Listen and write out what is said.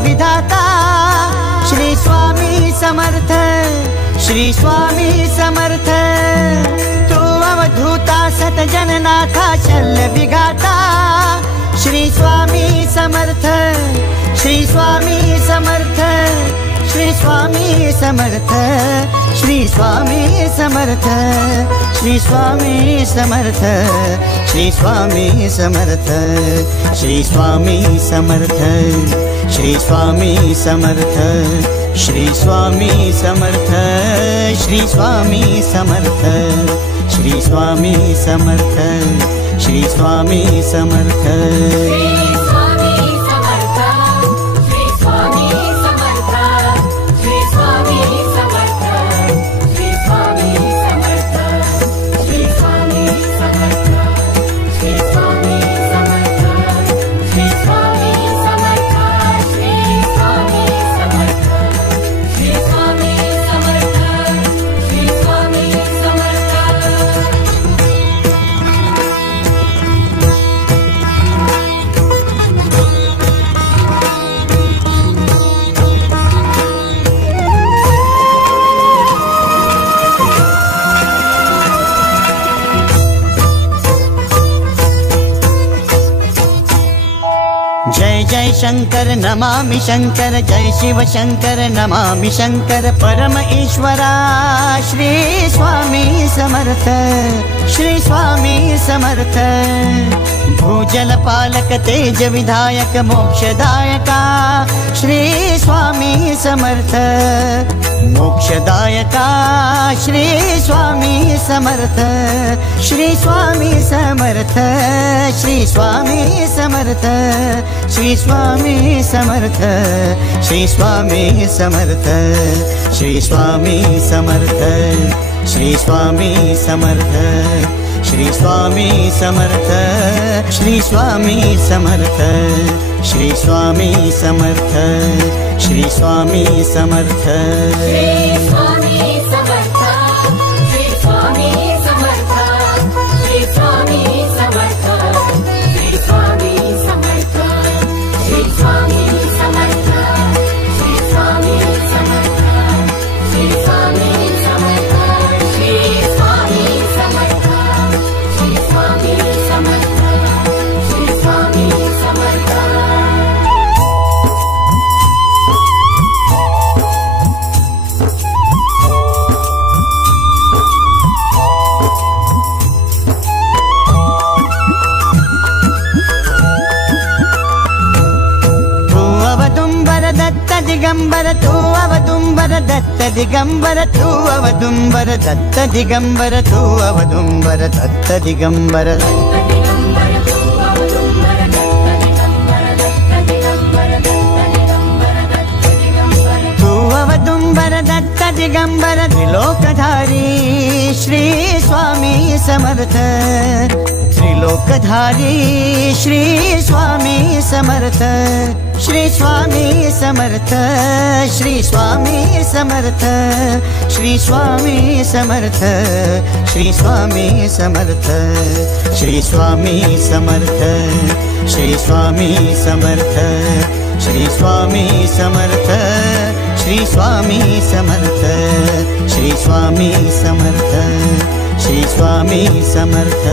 विधाता श्री स्वामी समर्थ, श्री स्वामी समर्थ। तू अवधूता सत जननाथा शल्य विघाता श्री स्वामी समर्थ, श्री स्वामी समर्थ, श्री स्वामी समर्थ, श्री स्वामी समर्थ, श्री स्वामी समर्थ, श्री स्वामी समर्थ, श्री स्वामी समर्थ, श्री स्वामी समर्थ, श्री स्वामी समर्थ, श्री स्वामी समर्थ, श्री स्वामी समर्थ, श्री स्वामी समर्थ। जय जय शंकर नमामि शंकर, जय शिव शंकर नमामि शंकर। परम ईश्वरा श्री स्वामी समर्थ, श्री स्वामी समर्थ। भूजल पालक तेज विधायक मोक्षदायका श्री स्वामी समर्थ, मोक्षदायका श्री स्वामी समर्थ, श्री स्वामी समर्थ, श्री स्वामी समर्थ, श्री स्वामी समर्थ, श्री स्वामी समर्थ, श्री स्वामी समर्थ, श्री स्वामी समर्थ, श्री स्वामी समर्थ, श्री स्वामी समर्थ, श्री स्वामी समर्थ, श्री स्वामी समर्थ। श्री स्वामी समर्थ, श्री स्वामी समर्थ, श्री स्वामी समर्थ, श्री स्वामी समर्थ, श्री स्वामी समर्थ, श्री स्वामी समर्थ, श्री स्वामी समर्थ, श्री स्वामी समर्थ, श्री स्वामी समर्थ, श्री स्वामी समर्थ। दिगंबर तू अवदुंबर दत्त दिगंबर तू अवदुंबर दत्त दिगंबर तू अवदुंबर दत्त दिगंबर। तू अवदुंबर दत्त दिगंबर त्रिलोकधारी श्री स्वामी समर्थ, त्रिलोकधारी श्री स्वामी समर्थ, श्री स्वामी समर्थ, श्री स्वामी समर्थ, श्री स्वामी समर्थ, श्री स्वामी समर्थ, श्री स्वामी समर्थ, श्री स्वामी समर्थ, श्री स्वामी समर्थ, श्री स्वामी समर्थ, श्री स्वामी समर्थ, श्री स्वामी समर्थ।